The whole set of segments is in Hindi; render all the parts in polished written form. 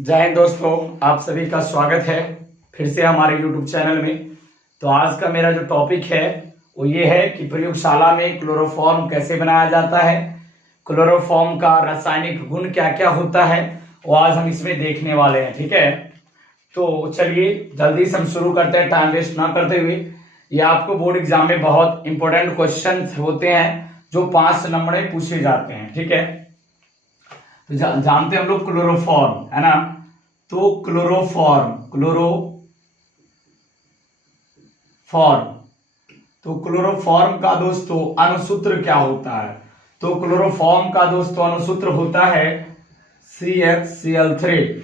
जय हिंद दोस्तों, आप सभी का स्वागत है फिर से हमारे YouTube चैनल में। तो आज का मेरा जो टॉपिक है वो ये है कि प्रयोगशाला में क्लोरोफॉर्म कैसे बनाया जाता है, क्लोरोफॉर्म का रासायनिक गुण क्या क्या होता है, वो आज हम इसमें देखने वाले हैं। ठीक है, तो चलिए जल्दी से हम शुरू करते हैं, टाइम वेस्ट ना करते हुए। ये आपको बोर्ड एग्जाम में बहुत इंपॉर्टेंट क्वेश्चन होते हैं जो 5 नंबर में पूछे जाते हैं। ठीक है, तो जानते हैं हम लोग क्लोरोफॉर्म, है ना। तो क्लोरोफॉर्म का दोस्तों अणुसूत्र क्या होता है? तो क्लोरोफॉर्म का दोस्तों अणुसूत्र होता है CHCl3।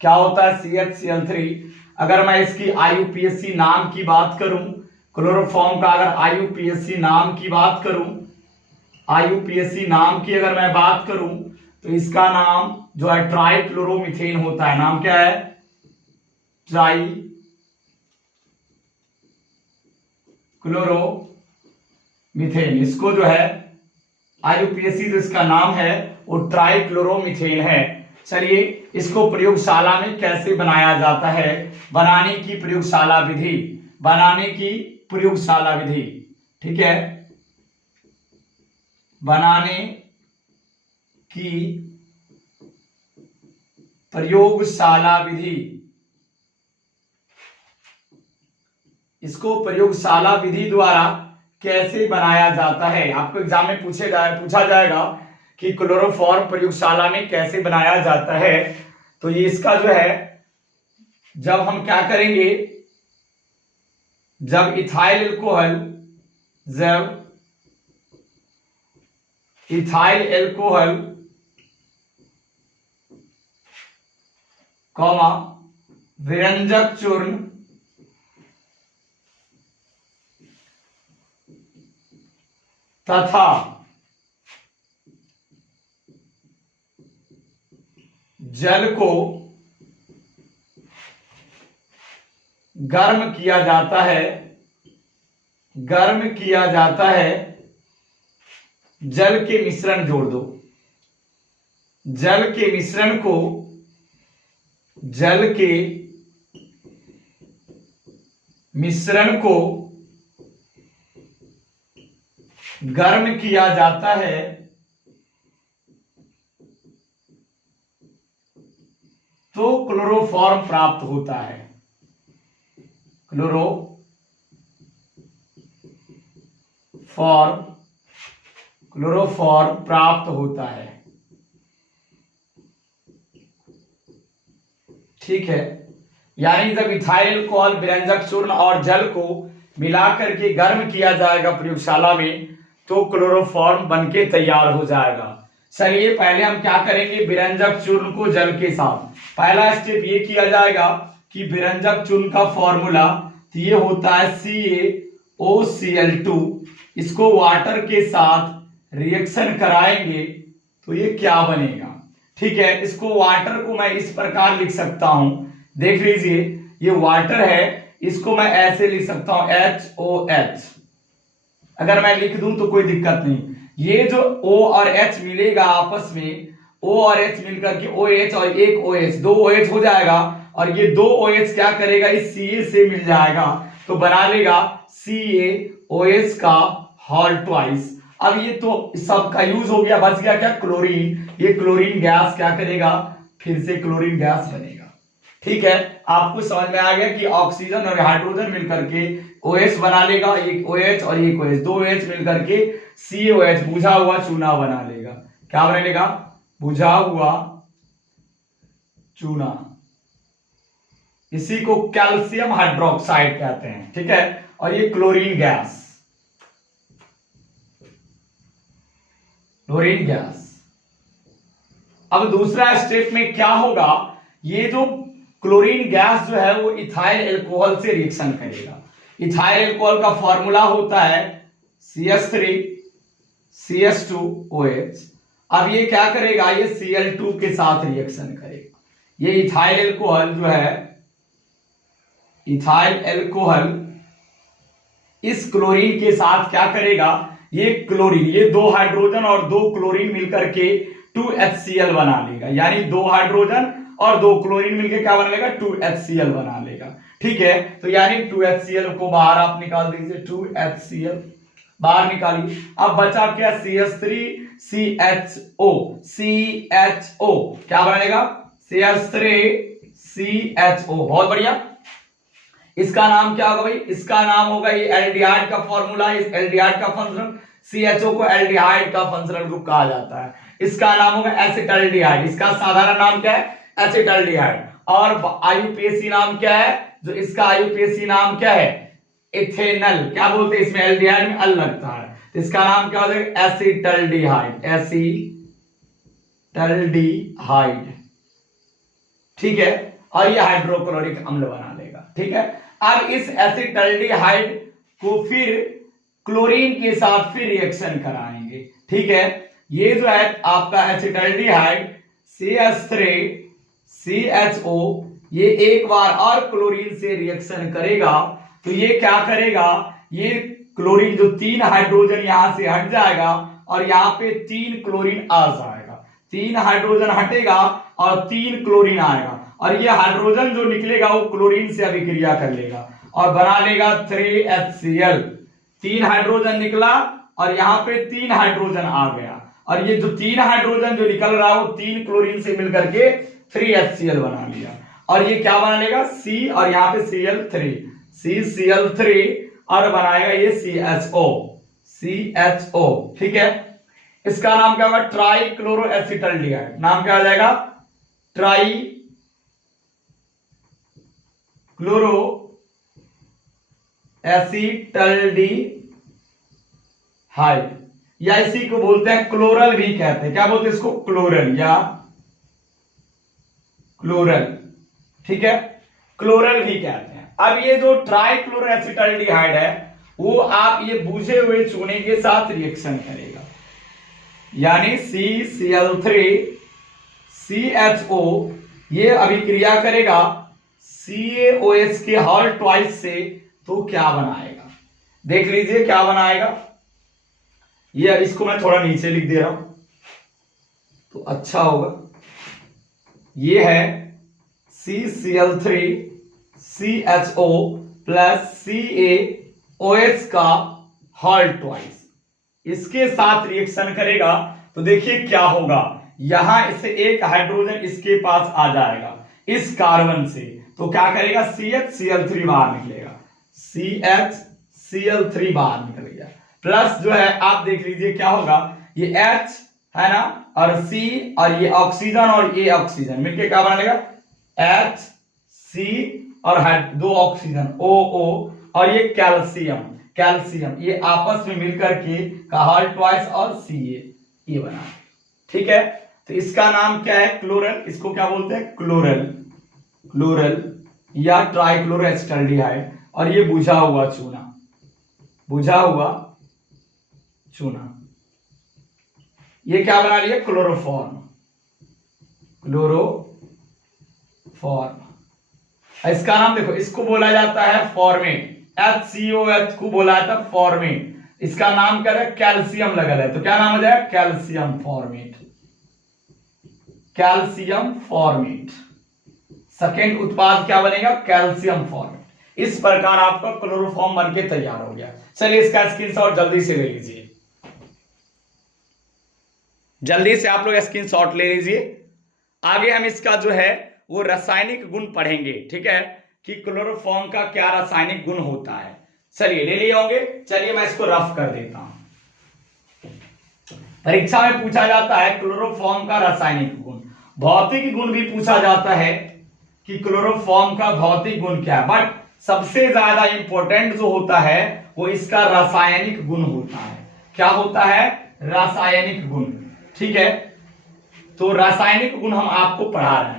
क्या होता है CHCl3? अगर मैं इसकी IUPAC नाम की बात करूं, क्लोरोफॉर्म का अगर IUPAC नाम की बात करूं, IUPAC नाम की अगर मैं बात करूं तो इसका नाम जो है ट्राइक्लोरोमीथेन होता है। नाम क्या है? ट्राइक्लोरोमीथेन। इसको जो है IUPAC जो इसका नाम है वो ट्राइक्लोरोमीथेन है। चलिए इसको प्रयोगशाला में कैसे बनाया जाता है, बनाने की प्रयोगशाला विधि, ठीक है, बनाने की प्रयोगशाला विधि। इसको प्रयोगशाला विधि द्वारा कैसे बनाया जाता है, आपको एग्जाम में पूछा जाएगा कि क्लोरोफॉर्म प्रयोगशाला में कैसे बनाया जाता है। तो ये इसका जो है, जब हम क्या करेंगे, जब इथाइल एल्कोहल विरंजक चूर्ण तथा जल को गर्म किया जाता है, जल के मिश्रण जोड़ दो। जल के मिश्रण को गर्म किया जाता है तो क्लोरोफॉर्म प्राप्त होता है। क्लोरोफॉर्म प्राप्त होता है। ठीक है, यानी जब इथाइल अल्कोहल विरंजक चूर्ण और जल को मिलाकर के गर्म किया जाएगा प्रयोगशाला में तो क्लोरोफॉर्म बनके तैयार हो जाएगा। चलिए पहले हम क्या करेंगे, विरंजक चूर्ण को जल के साथ, पहला स्टेप ये किया जाएगा कि विरंजक चूर्ण का फॉर्मूला तो ये होता है CaOCl2। इसको वाटर के साथ रिएक्शन कराएंगे तो ये क्या बनेगा। ठीक है, इसको वाटर को मैं इस प्रकार लिख सकता हूं, देख लीजिए ये वाटर है, इसको मैं ऐसे लिख सकता हूं HOH। अगर मैं लिख दूं तो कोई दिक्कत नहीं। ये जो O और H मिलेगा आपस में, O और H मिलकर के OH और एक OH, 2 OH हो जाएगा और ये 2 OH क्या करेगा, इस Ca से मिल जाएगा तो बना लेगा CaOH का होल ट्वाइस। अब ये तो सबका यूज हो गया, बच गया क्या, क्लोरीन। ये क्लोरीन गैस क्या करेगा, फिर से क्लोरीन गैस बनेगा। ठीक है, आपको समझ में आ गया कि ऑक्सीजन और हाइड्रोजन मिलकर के OH बना लेगा, एक OH और एक OH, 2 OH मिलकर के CaOH बुझा हुआ चूना बना लेगा। क्या बना लेगा, बुझा हुआ चूना। इसी को कैल्शियम हाइड्रोक्साइड कहते हैं। ठीक है, और ये क्लोरीन गैस। अब दूसरा स्टेप में क्या होगा, ये जो क्लोरीन गैस जो है वो इथाइल अल्कोहल से रिएक्शन करेगा। इथाइल अल्कोहल का फॉर्मूला होता है CH3CH2OH। अब ये क्या करेगा, ये Cl2 के साथ रिएक्शन करेगा। ये इथाइल अल्कोहल जो है, इथाइल अल्कोहल इस क्लोरीन के साथ क्या करेगा, ये क्लोरीन, ये 2 हाइड्रोजन और 2 क्लोरीन मिलकर के 2HCl बना लेगा, यानी 2 हाइड्रोजन और 2 क्लोरीन मिलके क्या बना लेगा, 2HCl बना लेगा। ठीक है, तो यानी 2HCl को बाहर आप निकाल दीजिए, 2HCl बाहर निकालिए। अब बचा क्या, CH3CHO, CHO क्या बनेगा, CH3CHO। बहुत बढ़िया। इसका नाम क्या होगा भाई, इसका नाम होगा ये एल्डिहाइड का फॉर्मूला। इस एल्डिहाइड का फंक्शनल, CHO को एल्डिहाइड का फंक्शनल ग्रुप कहा जाता है। इसका नाम होगा एसिटाल्डिहाइड। इसका साधारण नाम क्या है, एसिटाल्डिहाइड। और आईयूपीएसी नाम क्या है, जो इसका आईयूपीएसी नाम क्या है, इथेनल। क्या बोलते हैं, इसमें एल्डिहाइड में अल लगता है, तो इसका नाम क्या हो जाएगा, एसिटाल्डिहाइड, एसिटाल्डिहाइड। ठीक है, और ये हाइड्रोक्लोरिक अम्ल बना लेगा। ठीक है, अब इस एसिटाल्डिहाइड को फिर क्लोरीन के साथ फिर रिएक्शन कराएंगे। ठीक है, ये जो है आपका एसिटाल्डिहाइड CH3CHO ये एक बार और क्लोरीन से रिएक्शन करेगा, तो ये क्या करेगा, ये क्लोरीन जो 3 हाइड्रोजन यहां से हट जाएगा और यहाँ पे 3 क्लोरीन आ जाएगा। 3 हाइड्रोजन हटेगा और 3 क्लोरीन आएगा, और ये हाइड्रोजन जो निकलेगा वो क्लोरीन से अभिक्रिया कर लेगा और बना लेगा 3HCl। 3 हाइड्रोजन निकला और यहाँ पे 3 हाइड्रोजन आ गया, और ये जो 3 हाइड्रोजन जो निकल रहा है वो 3 क्लोरीन से मिलकर के 3HCl बना लिया, और ये क्या बना लेगा, C और यहाँ पे Cl3, CCl3 और बनाएगा ये CHO। ठीक है, इसका नाम क्या होगा, ट्राई क्लोरो एसिटाल्डिहाइड। नाम क्या आ जाएगा, ट्राई क्लोरो एसिटाल्डिहाइड, या इसी को बोलते हैं क्लोरल भी कहते हैं। क्या बोलते हैं इसको, क्लोरल या क्लोरल। ठीक है, क्लोरल भी कहते हैं। अब ये जो ट्राई क्लोरो एसिटाल्डिहाइड है वो आप ये बुझे हुए चूने के साथ रिएक्शन करेगा, यानी CCl3CHO ये अभिक्रिया करेगा CaOH के हॉल ट्वाइस से, तो क्या बनाएगा, देख लीजिए क्या बनाएगा। ये इसको मैं थोड़ा नीचे लिख दे रहा हूं तो अच्छा होगा। ये है CCl3CHO प्लस CaOH का हॉल ट्वाइस, इसके साथ रिएक्शन करेगा तो देखिए क्या होगा, यहां से एक हाइड्रोजन इसके पास आ जाएगा इस कार्बन से, तो क्या करेगा, CHCl3 बाहर निकलेगा, CHCl3 बाहर निकल गया। प्लस जो है आप देख लीजिए क्या होगा, ये H है ना, और C और ये ऑक्सीजन और ये ऑक्सीजन मिलके क्या बनेगा, HC और 2 ऑक्सीजन OO, और ये कैल्शियम ये आपस में मिलकर के हॉल ट्वाइस और Ca ये बना। ठीक है, तो इसका नाम क्या है, क्लोरल। इसको क्या बोलते हैं, क्लोरल या ट्राइक्लोरो एसिटाल्डिहाइड। और ये बुझा हुआ चूना, ये क्या बना लिया, क्लोरोफॉर्म। इसका नाम देखो, इसको बोला जाता है फॉर्मेट, HCOH को बोला जाता है फॉर्मेट। इसका नाम क्या है, कैल्शियम लगल है, तो क्या नाम हो जाएगा, कैल्शियम फॉर्मेट। सेकेंड उत्पाद क्या बनेगा, कैल्शियम फॉर्मेट। इस प्रकार आपका क्लोरोफॉर्म बनके तैयार हो गया। चलिए इसका स्क्रीनशॉट जल्दी से ले लीजिए, जल्दी से आप लोग स्क्रीनशॉट ले लीजिए। आगे हम इसका जो है वो रासायनिक गुण पढ़ेंगे। ठीक है, कि क्लोरोफॉर्म का क्या रासायनिक गुण होता है। चलिए ले लिए होंगे, चलिए मैं इसको रफ कर देता हूं। परीक्षा में पूछा जाता है क्लोरोफॉर्म का रासायनिक गुण, भौतिक गुण भी पूछा जाता है कि क्लोरोफॉर्म का भौतिक गुण क्या है, बट सबसे ज्यादा इंपॉर्टेंट जो होता है वो इसका रासायनिक गुण होता है। क्या होता है, रासायनिक गुण। ठीक है, तो रासायनिक गुण हम आपको पढ़ा रहे हैं।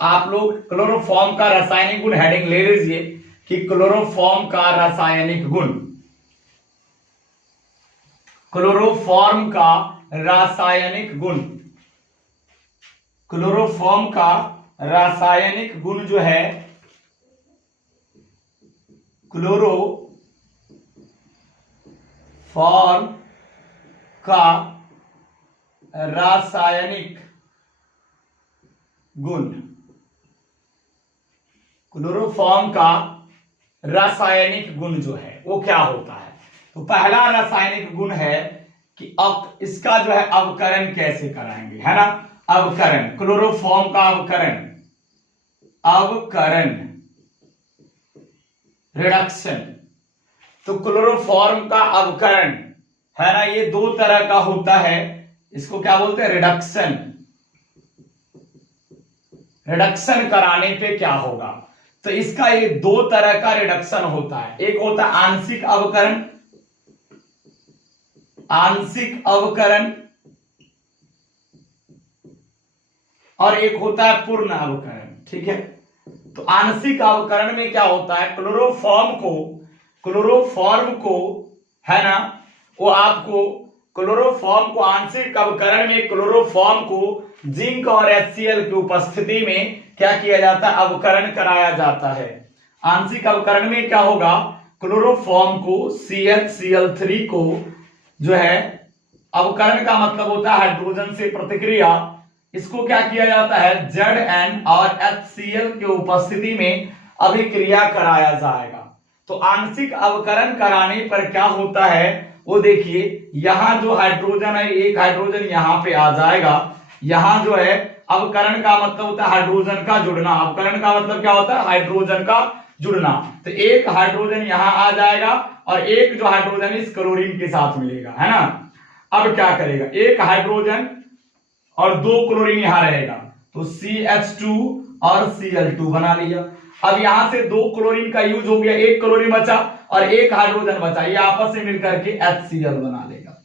आप लोग क्लोरोफॉर्म का रासायनिक गुण हेडिंग ले लीजिए कि क्लोरोफॉर्म का रासायनिक गुण, क्लोरोफॉर्म का रासायनिक गुण जो है, क्लोरोफॉर्म का रासायनिक गुण क्लोरोफॉर्म का रासायनिक गुण जो है वो क्या होता है। तो पहला रासायनिक गुण है कि इसका जो है अवकरण कैसे कराएंगे, है ना। अवकरण, क्लोरोफॉर्म का अवकरण, अवकरण रिडक्शन। तो क्लोरोफॉर्म का अवकरण है ना, ये दो तरह का होता है। इसको क्या बोलते हैं, रिडक्शन। रिडक्शन कराने पे क्या होगा, तो इसका ये दो तरह का रिडक्शन होता है। एक होता है आंशिक अवकरण, आंशिक अवकरण, और एक होता है पूर्ण अवकरण। ठीक है, तो आंशिक अवकरण में क्या होता है, क्लोरोफॉर्म को है ना, वो आपको क्लोरोफॉर्म को आंशिक अवकरण में क्लोरोफॉर्म को जिंक और HCl की उपस्थिति में क्या किया जाता है, अवकरण कराया जाता है। आंशिक अवकरण में क्या होगा, क्लोरोफॉर्म को CHCl3 को जो है, अवकरण का मतलब होता है हाइड्रोजन से प्रतिक्रिया, इसको क्या किया जाता है, Zn और HCl की उपस्थिति में अभिक्रिया कराया जाएगा। तो आंशिक अवकरण कराने पर क्या होता है, वो देखिए, यहां जो हाइड्रोजन है, एक हाइड्रोजन यहां पे आ जाएगा। यहां जो है अवकरण का मतलब होता है हाइड्रोजन का जुड़ना। अवकरण का मतलब क्या होता है, हाइड्रोजन का जुड़ना। तो एक हाइड्रोजन यहां आ जाएगा और एक जो हाइड्रोजन इस क्लोरीन के साथ मिलेगा, है ना। अब क्या करेगा, एक हाइड्रोजन और दो क्लोरीन यहां रहेगा, तो CH2 और Cl2 बना लिया। अब यहां से दो क्लोरीन का यूज हो गया, एक क्लोरीन बचा और एक हाइड्रोजन बचा, ये आपस में मिलकर के HCl बना लेगा।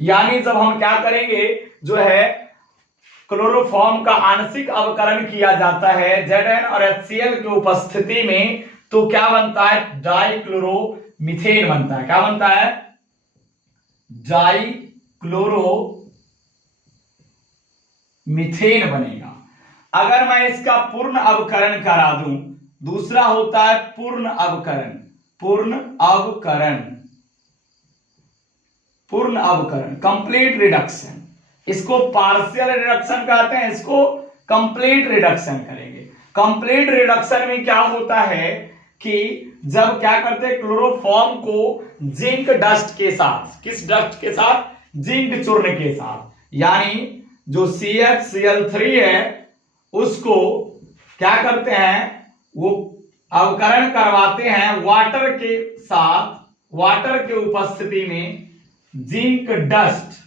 यानी जब हम क्या करेंगे, जो है क्लोरोफॉर्म का आंशिक अवकरण किया जाता है Zn और HCl की उपस्थिति में, तो क्या बनता है, डाइक्लोरोमीथेन बनता है। क्या बनता है, डाइक्लोरोमीथेन बनेगा। अगर मैं इसका पूर्ण अवकरण करा दूं, दूसरा होता है पूर्ण अवकरण, पूर्ण अवकरण, पूर्ण अवकरण, कंप्लीट रिडक्शन। इसको पार्शियल रिडक्शन कहते हैं, इसको कंप्लीट रिडक्शन करेंगे। कंप्लीट रिडक्शन में क्या होता है कि जब क्या करते हैं, क्लोरोफॉर्म को जिंक डस्ट के साथ, किस डस्ट के साथ, जिंक चूर्ण के साथ, यानी जो CHCl3 है उसको क्या करते हैं, वो अवकरण करवाते हैं वाटर के साथ, वाटर के उपस्थिति में जिंक डस्ट,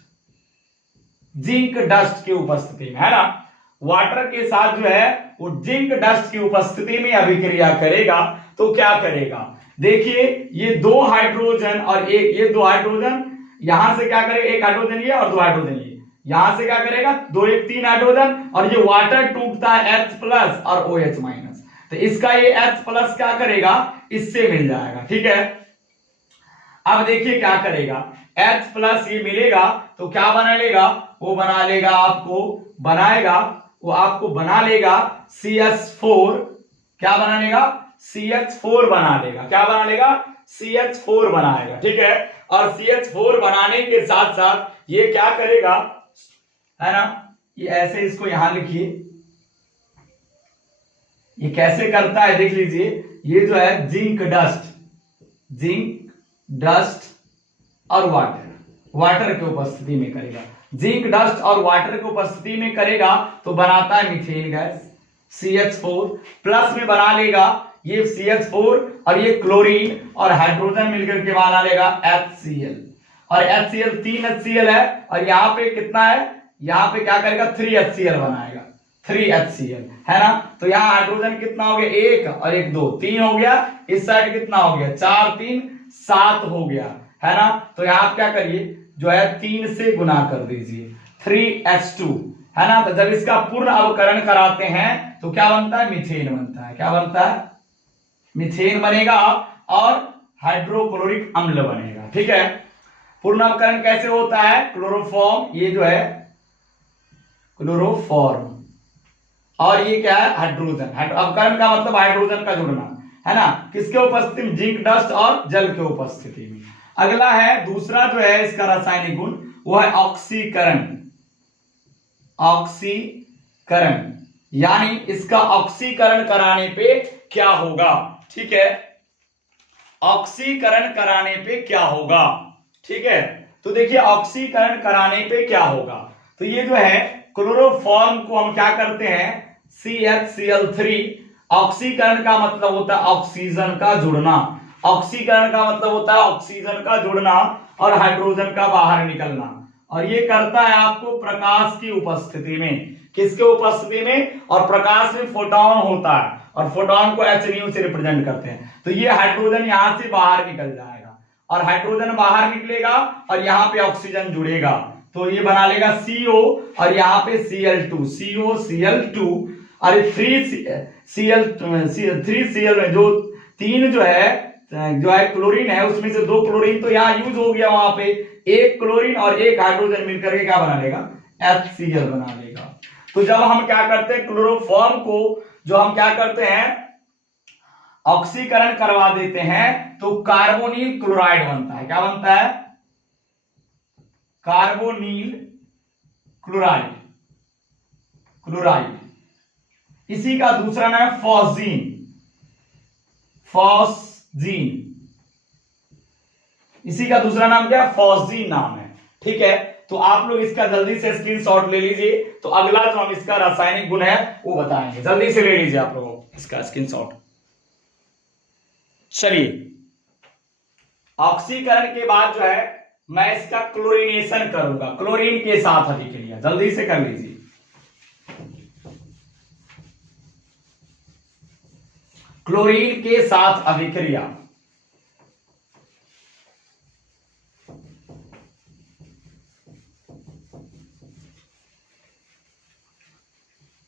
जिंक डस्ट की उपस्थिति में, है ना। वाटर के साथ जो है वो जिंक डस्ट की उपस्थिति में अभिक्रिया करेगा। तो क्या करेगा, देखिए, ये दो हाइड्रोजन और एक, ये दो हाइड्रोजन यहां से क्या करेगा, एक हाइड्रोजन ये और दो हाइड्रोजन ये, यहां से क्या करेगा, दो एक तीन हाइड्रोजन, और ये वाटर टूटता है H प्लस और OH माइनस, तो इसका ये H प्लस क्या करेगा, इससे मिल जाएगा। ठीक है, अब देखिए क्या करेगा, H प्लस ये मिलेगा तो क्या बना लेगा, वो बना लेगा आपको, बनाएगा वो आपको बना लेगा CH4, क्या बना लेगा, CH4 बना लेगा। क्या बना लेगा, CH4 बनाएगा। ठीक है, और CH4 बनाने के साथ साथ ये क्या करेगा, है ना, ये ऐसे इसको यहां लिखिए, ये कैसे करता है देख लीजिए। ये जो है जिंक डस्ट, जिंक डस्ट और वाटर, वाटर की उपस्थिति में करेगा, जिंक डस्ट और वाटर की उपस्थिति में करेगा तो बनाता है मीथेन गैस। CH4 प्लस में बना लेगा ये CH4 और ये क्लोरीन और हाइड्रोजन मिलकर के बना लेगा HCl, और HCl 3 HCl है, और यहाँ पे कितना है, यहाँ पे क्या करेगा 3 HCl बनाएगा, 3 HCl, है ना। तो यहाँ हाइड्रोजन कितना हो गया, एक और एक दो, तीन हो गया, इस साइड कितना हो गया, 4 3 7 हो गया, है ना। तो यहाँ आप क्या करिए, जो है 3 से गुना कर दीजिए, 3H2, है ना। तो जब इसका पूर्ण अवकरण कराते हैं तो क्या बनता है, मीथेन बनता है। क्या बनता है, मीथेन बनेगा और हाइड्रोक्लोरिक अम्ल बनेगा। ठीक है, पूर्ण अवकरण कैसे होता है, क्लोरोफॉर्म, ये जो है क्लोरोफॉर्म, और ये क्या है, हाइड्रोजन। अवकरण का मतलब हाइड्रोजन का जुड़ना, है ना, किसके उपस्थिति में, जिंक डस्ट और जल के उपस्थिति में। अगला है दूसरा जो है इसका रासायनिक गुण, वो है ऑक्सीकरण, ऑक्सीकरण, यानी इसका ऑक्सीकरण कराने पे क्या होगा, ठीक है, ऑक्सीकरण कराने पे क्या होगा, ठीक है। तो देखिए ऑक्सीकरण कराने पे क्या होगा, तो ये जो है क्लोरोफॉर्म को हम क्या करते हैं CHCl3, ऑक्सीकरण का मतलब होता है ऑक्सीजन का जुड़ना, ऑक्सीकरण का मतलब होता है ऑक्सीजन का जुड़ना और हाइड्रोजन का बाहर निकलना, और ये करता है आपको प्रकाश की उपस्थिति में, किसके उपस्थिति में, और प्रकाश में फोटोन होता है और फोटोन को H से रिप्रेजेंट करते हैं। तो ये हाइड्रोजन यहां से बाहर निकल जाएगा और हाइड्रोजन बाहर निकलेगा और यहाँ पे ऑक्सीजन जुड़ेगा, तो ये बना लेगा CO और यहाँ पे Cl2, CO Cl2 और 3Cl में जो तीन जो है क्लोरीन है, उसमें से 2 क्लोरीन तो यहाँ यूज हो गया, वहां पे एक क्लोरीन और एक हाइड्रोजन मिलकर के क्या बना लेगा, HCl बना लेगा। तो जब हम क्या करते हैं क्लोरोफॉर्म को जो हम क्या करते हैं ऑक्सीकरण करवा देते हैं तो कार्बोनिल क्लोराइड बनता है, क्या बनता है, कार्बोनिल क्लोराइड, क्लोराइड। इसी का दूसरा नाम है फॉस्जीन, फॉस्जीन, इसी का दूसरा नाम क्या है, फॉस्जीन नाम है, ठीक है। तो आप लोग इसका जल्दी से स्क्रीनशॉट ले लीजिए, तो अगला जो हम इसका रासायनिक गुण है वो बताएंगे, जल्दी से ले लीजिए आप लोग इसका स्क्रीनशॉट। चलिए ऑक्सीकरण के बाद जो है मैं इसका क्लोरीनेशन करूंगा, क्लोरीन के साथ अभिक्रिया, जल्दी से कर लीजिए। क्लोरीन के साथ अभिक्रिया,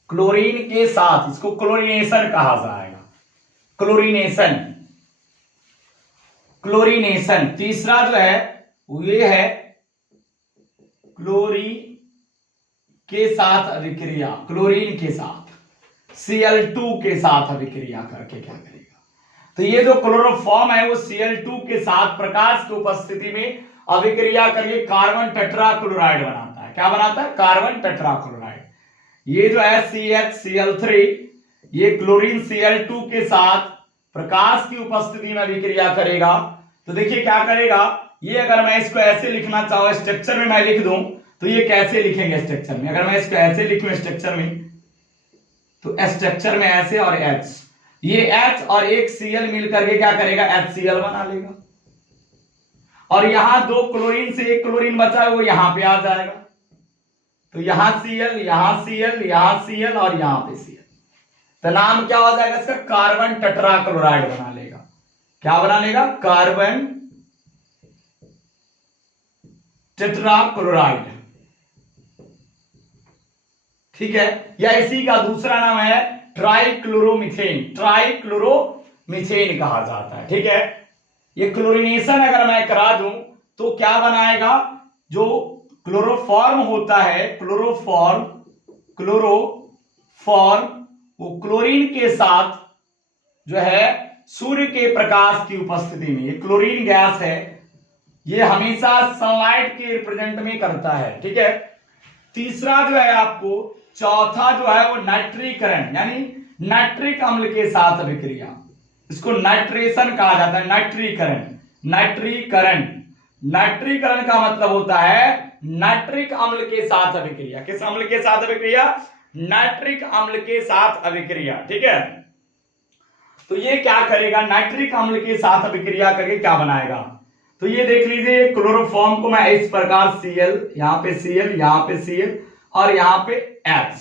क्लोरीन के साथ, इसको क्लोरीनेशन कहा जाएगा, क्लोरीनेशन, क्लोरीनेशन। तीसरा जो है ये है क्लोरीन के साथ अभिक्रिया, क्लोरीन के साथ Cl2 के साथ अभिक्रिया करके क्या करेगा, तो ये जो क्लोरोफॉर्म है वो Cl2 के साथ प्रकाश की उपस्थिति में अभिक्रिया करके कार्बन टेट्राक्लोराइड बनाता है, क्या बनाता है, कार्बन टेट्राक्लोराइड। ये जो है CHCl3 ये क्लोरीन Cl2 के साथ प्रकाश की उपस्थिति में अभिक्रिया करेगा, तो देखिए क्या करेगा, ये अगर मैं इसको ऐसे लिखना चाहूं स्ट्रक्चर में मैं लिख दूं तो ये कैसे लिखेंगे स्ट्रक्चर में, अगर मैं इसको ऐसे लिखूं स्ट्रक्चर में तो स्ट्रक्चर में ऐसे और H, ये H और एक Cl मिलकर के क्या करेगा, HCl बना लेगा, और यहां 2 क्लोरीन से एक क्लोरीन बचा है वो यहां पे आ जाएगा, तो यहां Cl, यहां Cl, यहां Cl और यहां पे Cl, तो नाम क्या हो जाएगा इसका, कार्बन टेट्राक्लोराइड बना लेगा, क्या बना लेगा, कार्बन टेट्राक्लोराइड, ठीक है। या इसी का दूसरा नाम है ट्राइक्लोरोमीथेन, ट्राइक्लोरोमीथेन कहा जाता है, ठीक है। ये क्लोरीनेशन अगर मैं करा दूं तो क्या बनाएगा, जो क्लोरोफॉर्म होता है, क्लोरोफॉर्म, क्लोरोफॉर्म वो क्लोरीन के साथ जो है सूर्य के प्रकाश की उपस्थिति में, ये क्लोरीन गैस है, ये हमेशा सनलाइट के रिप्रेजेंट में करता है, ठीक है। तीसरा जो है आपको, चौथा जो है वो नाइट्रीकरण, यानी नाइट्रिक अम्ल के साथ अभिक्रिया, इसको नाइट्रेशन कहा जाता है, नाइट्रीकरण, नाइट्रीकरण, नाइट्रीकरण का मतलब होता है नाइट्रिक अम्ल के साथ अभिक्रिया, किस अम्ल के साथ अभिक्रिया, नाइट्रिक अम्ल के साथ अभिक्रिया, ठीक है। तो ये क्या करेगा, नाइट्रिक अम्ल के साथ अभिक्रिया करके क्या बनाएगा, तो ये देख लीजिए क्लोरोफॉर्म को मैं इस प्रकार Cl, यहां पे Cl, यहां पे Cl और यहां पे H,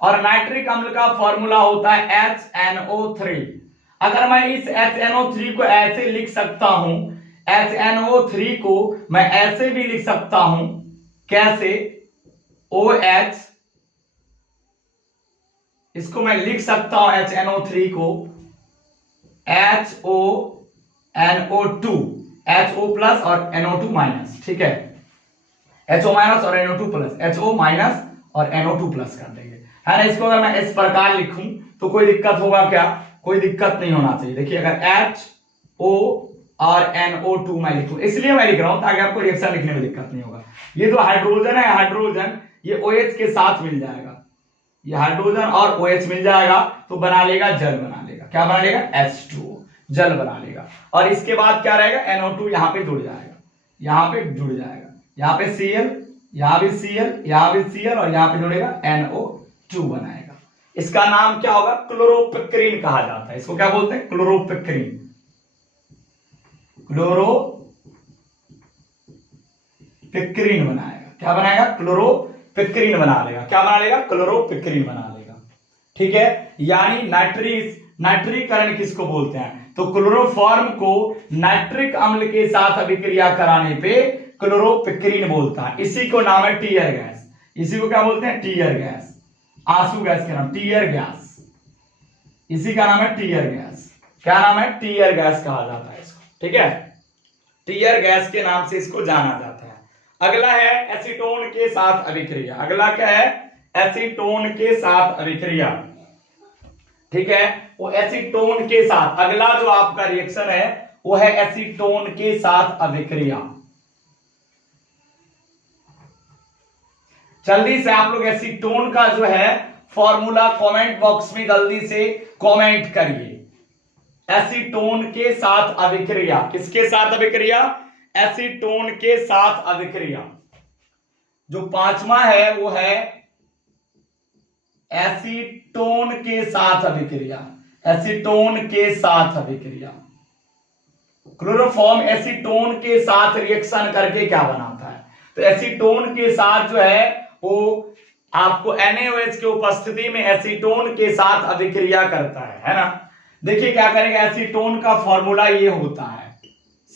और नाइट्रिक अम्ल का फॉर्मूला होता है HNO3। अगर मैं इस HNO3 को ऐसे लिख सकता हूं, HNO3 को मैं ऐसे भी लिख सकता हूं, कैसे, OH, इसको मैं लिख सकता हूं HNO3 को HONO2, HO प्लस और NO2 माइनस, ठीक है, HO माइनस और NO2 प्लस, HO माइनस और NO2 प्लस कर देंगे, है ना। इसको अगर मैं इस प्रकार लिखूं तो कोई दिक्कत होगा क्या, कोई दिक्कत नहीं होना चाहिए। देखिए अगर HO और NO2 मैं लिखूं, इसलिए मैं लिख रहा हूं ताकि आपको रिएक्शन लिखने में दिक्कत नहीं होगा। ये जो हाइड्रोजन है, हाइड्रोजन ये OH के साथ मिल जाएगा, ये हाइड्रोजन और OH मिल जाएगा तो बना लेगा जल, बना लेगा क्या बना लेगा H2O, जल बना लेगा। और इसके बाद क्या रहेगा NO2 यहाँ पे जुड़ जाएगा, यहाँ पे जुड़ जाएगा, यहाँ पे Cl, यहाँ भी Cl, यहाँ भी Cl और यहाँ पे जुड़ेगा NO2 बनाएगा। इसका नाम क्या होगा, क्लोरोपिक्रीन कहा जाता है। इसको क्या बोलते हैं, क्लोरोपिक्रीन। क्लोरोपिक्रीन बनाएगा, क्या बनाएगा, क्लोरोपिक्रीन बना लेगा, क्या बना लेगा, क्लोरोपिक्रीन बना लेगा। ठीक है, यानी नाइट्रीकरण किसको बोलते हैं, तो क्लोरोफॉर्म को नाइट्रिक अम्ल के साथ अभिक्रिया कराने पे क्लोरोपिक्रीन बोलता है। इसी को नाम है टीयर गैस। इसी को क्या बोलते हैं, टीयर गैस, आंसू गैस के नाम टीयर गैस, इसी का नाम है टीयर गैस। क्या नाम है, टीयर गैस कहा जाता है इसको। ठीक है, टीयर गैस के नाम से इसको जाना जाता है। अगला है एसीटोन के साथ अभिक्रिया। अगला क्या है, एसीटोन के साथ अभिक्रिया। ठीक है, वो एसीटोन के साथ अगला जो आपका रिएक्शन है वो है एसीटोन के साथ अभिक्रिया। जल्दी से आप लोग एसीटोन का जो है फॉर्मूला कमेंट बॉक्स में जल्दी से कमेंट करिए। एसीटोन के साथ अभिक्रिया, किसके साथ अभिक्रिया, एसीटोन के साथ अभिक्रिया। जो पांचवा है वो है एसीटोन के साथ अभिक्रिया। एसीटोन के साथ अभिक्रिया, क्लोरोफॉर्म एसीटोन के साथ रिएक्शन करके क्या बनाता है, तो एसीटोन के साथ जो है वो आपको NaOH की उपस्थिति में एसीटोन के साथ अभिक्रिया करता है ना। देखिए क्या करेगा, एसीटोन का फॉर्मूला ये होता है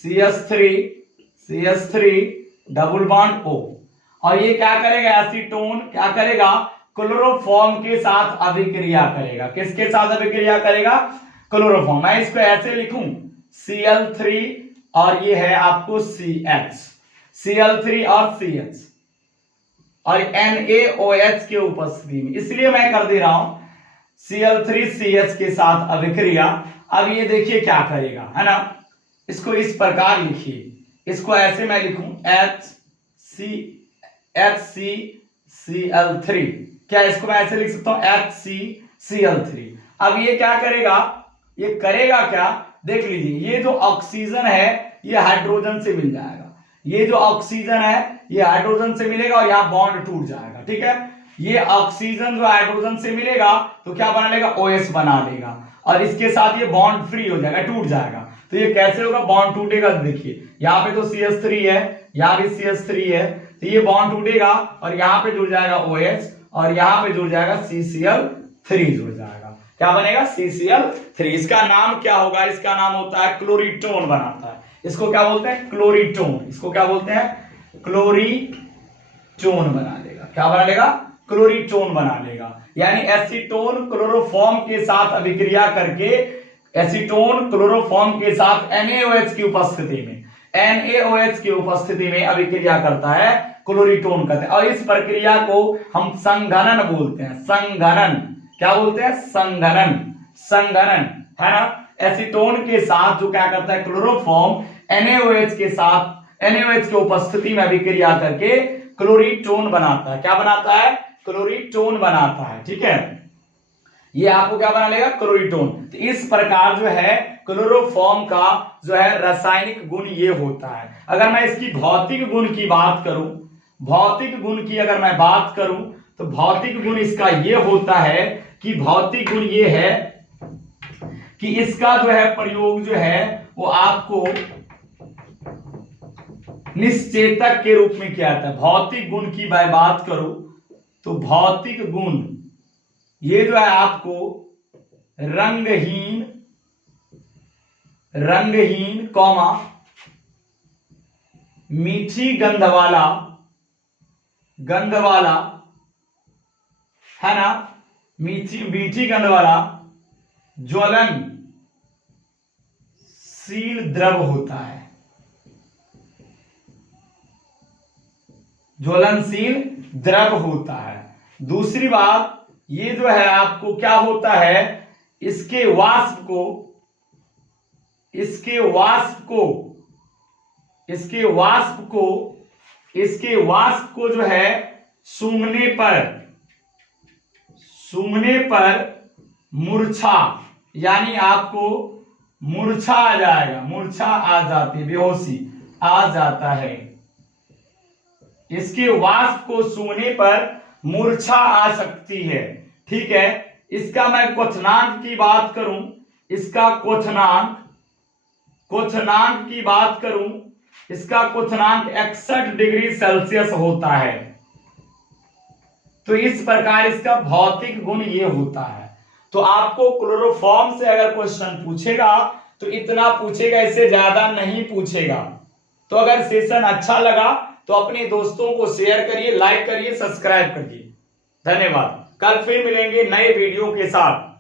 CH3 डबल बॉन्ड O, और ये क्या करेगा, एसीटोन क्या करेगा, क्लोरोफॉर्म के साथ अभिक्रिया करेगा। किसके साथ अभिक्रिया करेगा, क्लोरोफॉर्म। मैं इसको ऐसे लिखूं Cl3 और ये है आपको CH, Cl3 और CH और NaOH के उपस्थिति में, इसलिए मैं कर दे रहा हूं Cl3CH के साथ अभिक्रिया। अब ये देखिए क्या करेगा, है ना, इसको इस प्रकार लिखिए, इसको ऐसे मैं लिखूं HCCl3, क्या इसको मैं ऐसे लिख सकता हूं HCCl3। अब ये क्या करेगा, ये करेगा क्या, देख लीजिए, ये जो ऑक्सीजन है ये हाइड्रोजन से मिल जाएगा, ये जो ऑक्सीजन है ये हाइड्रोजन से मिलेगा और यहां बॉन्ड टूट जाएगा। ठीक है, ये ऑक्सीजन जो हाइड्रोजन से मिलेगा तो क्या बना लेगा, OH बना लेगा और इसके साथ ये बॉन्ड फ्री हो जाएगा, टूट जाएगा। तो ये कैसे होगा, बॉन्ड टूटेगा, देखिए यहाँ पे तो CH3 है, यहाँ भी CH3 है, तो ये बॉन्ड टूटेगा और यहाँ पे जुड़ जाएगा OH और यहाँ पे जुड़ जाएगा CCl3 जुड़ जाएगा, क्या बनेगा, CCl3। इसका नाम क्या होगा, इसका नाम होता है क्लोरीटोन बनाता है। इसको क्या बोलते हैं, क्लोरीटोन। इसको क्या बोलते हैं, क्लोरीटोन बना लेगा, क्या बना लेगा, क्लोरीटोन बना लेगा। यानी एसीटोन क्लोरोफॉर्म के साथ अभिक्रिया करके, एसीटोन क्लोरोफॉर्म के साथ NaOH की उपस्थिति में, NaOH की उपस्थिति में अभिक्रिया करता है, क्लोरीटोन कहते हैं। और इस प्रक्रिया को हम संघनन बोलते हैं, संघनन, क्या बोलते हैं, संघनन, संघनन, है ना। एसीटोन के साथ जो क्या करता है, क्लोरोफॉर्म NaOH के साथ, NaOH की उपस्थिति में अभिक्रिया करके क्लोरीटोन बनाता है, क्या बनाता है, क्लोरीटोन बनाता है। ठीक है, ये आपको क्या बना लेगा, क्लोरीटोन। तो इस प्रकार जो है क्लोरोफॉर्म का जो है रासायनिक गुण ये होता है। अगर मैं इसकी भौतिक गुण की बात करूं, भौतिक गुण की अगर मैं बात करूं तो भौतिक गुण इसका ये होता है कि भौतिक गुण ये है कि इसका जो है प्रयोग जो है वो आपको निश्चेतक के रूप में किया जाता है। भौतिक गुण की मैं बात करूं तो भौतिक गुण ये जो है आपको रंगहीन, रंगहीन कौमा मीठी गंध वाला, गंध वाला, है ना, मीठी गंध वाला ज्वलनशील द्रव होता है, ज्वलनशील द्रव होता है। दूसरी बात ये जो है आपको क्या होता है, इसके वाष्प को, इसके वाष्प को, इसके वाष्प को, इसके वाष्प को जो है सूंघने पर, सूंघने पर मूर्छा, यानी आपको मूर्छा आ जाएगा, मूर्छा आ जाती है, बेहोशी आ जाता है। इसके वाष्प को सूंघने पर मूर्छा आ सकती है। ठीक है, इसका मैं क्वथनांक की बात करूं, इसका क्वथनांक की बात करूं, इसका क्वथनांक 61 डिग्री सेल्सियस होता है। तो इस प्रकार इसका भौतिक गुण ये होता है। तो आपको क्लोरोफॉर्म से अगर क्वेश्चन पूछेगा तो इतना पूछेगा, इससे ज्यादा नहीं पूछेगा। तो अगर सेशन अच्छा लगा तो अपने दोस्तों को शेयर करिए, लाइक करिए, सब्सक्राइब करिए। धन्यवाद। कल फिर मिलेंगे नए वीडियो के साथ।